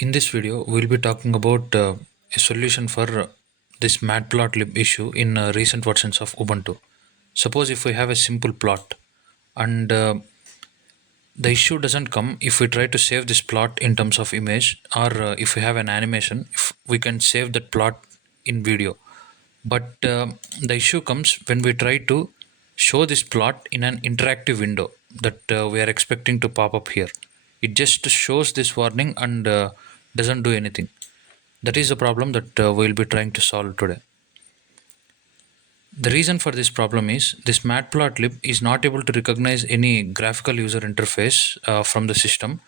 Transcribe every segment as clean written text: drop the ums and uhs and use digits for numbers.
In this video, we'll be talking about a solution for this Matplotlib issue in recent versions of Ubuntu. Suppose if we have a simple plot and the issue doesn't come if we try to save this plot in terms of image, or if we have an animation, if we can save that plot in video. But the issue comes when we try to show this plot in an interactive window that we are expecting to pop up here. It just shows this warning and doesn't do anything. That is the problem that we'll be trying to solve today. The reason for this problem is this Matplotlib is not able to recognize any graphical user interface from the system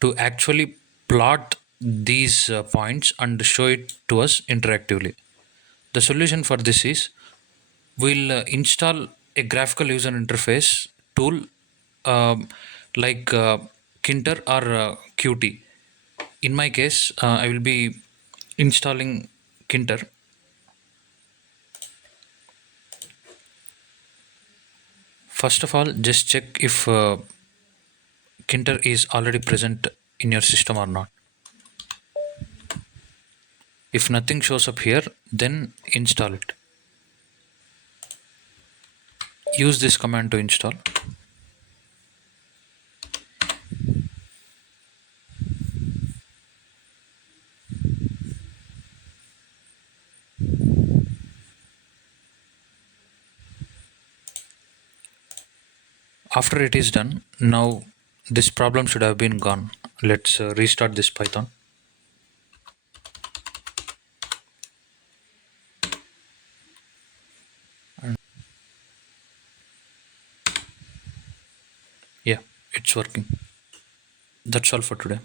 to actually plot these points and show it to us interactively. The solution for this is we'll install a graphical user interface tool like Kinter or Qt. In my case, I will be installing Kinter. First of all, just check if Kinter is already present in your system or not. If nothing shows up here, then install it. Use this command to install. After it is done, now this problem should have been gone. Let's restart this Python. Yeah, it's working. That's all for today.